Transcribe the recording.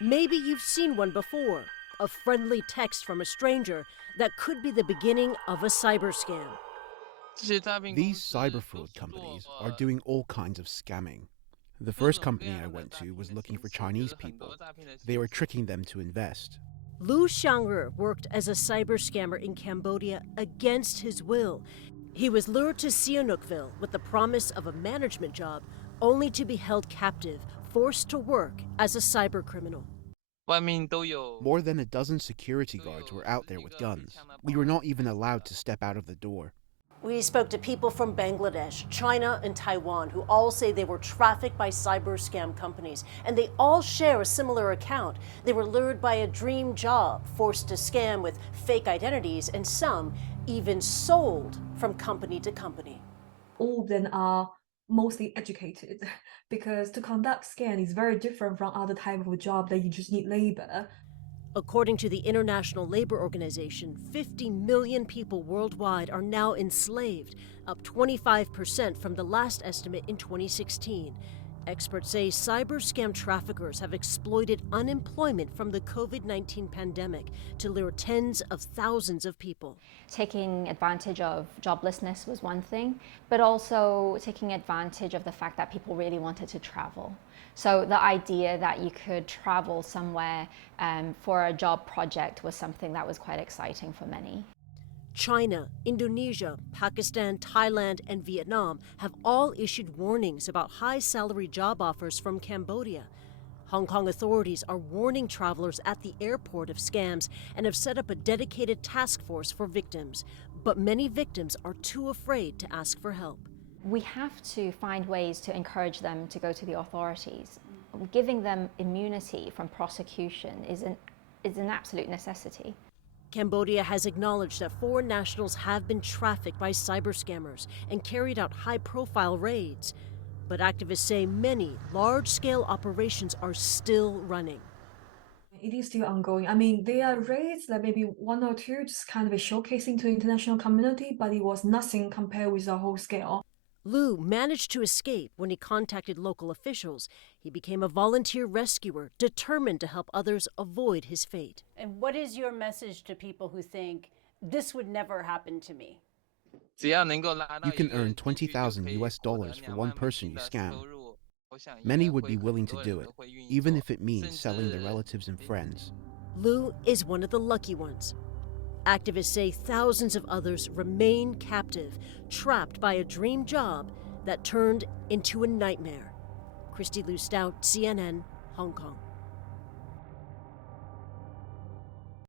Maybe you've seen one before, a friendly text from a stranger that could be the beginning of a cyber scam. These cyber fraud companies are doing all kinds of scamming. The first company I went to was looking for Chinese people. They were tricking them to invest. Lu Xiangre worked as a cyber scammer in Cambodia against his will. He was lured to Sihanoukville with the promise of a management job, only to be held captive, forced to work as a cyber criminal. More than a dozen security guards were out there with guns. We were not even allowed to step out of the door. We spoke to people from Bangladesh, China, and Taiwan who all say they were trafficked by cyber scam companies, and they all share a similar account. They were lured by a dream job, forced to scam with fake identities, and some even sold from company to company. All of them are mostly educated because to conduct scam is very different from other type of job that you just need labor. According to the International Labor Organization, 50 million people worldwide are now enslaved, up 25% from the last estimate in 2016. Experts say cyber scam traffickers have exploited unemployment from the COVID-19 pandemic to lure tens of thousands of people. Taking advantage of joblessness was one thing, but also taking advantage of the fact that people really wanted to travel. So the idea that you could travel somewhere for a job project was something that was quite exciting for many. China, Indonesia, Pakistan, Thailand, and Vietnam have all issued warnings about high-salary job offers from Cambodia. Hong Kong authorities are warning travelers at the airport of scams and have set up a dedicated task force for victims. But many victims are too afraid to ask for help. We have to find ways to encourage them to go to the authorities. Giving them immunity from prosecution is an absolute necessity. Cambodia has acknowledged that foreign nationals have been trafficked by cyber scammers and carried out high-profile raids. But activists say many large-scale operations are still running. It is still ongoing. I mean, there are raids, like maybe one or two, just kind of a showcasing to the international community, but it was nothing compared with the whole scale. Lu managed to escape when he contacted local officials. He became a volunteer rescuer, determined to help others avoid his fate. And what is your message to people who think, this would never happen to me? You can earn $20,000 US for one person you scam. Many would be willing to do it, even if it means selling their relatives and friends. Lu is one of the lucky ones. Activists say thousands of others remain captive, trapped by a dream job that turned into a nightmare. Christy Lu Stout, CNN, Hong Kong.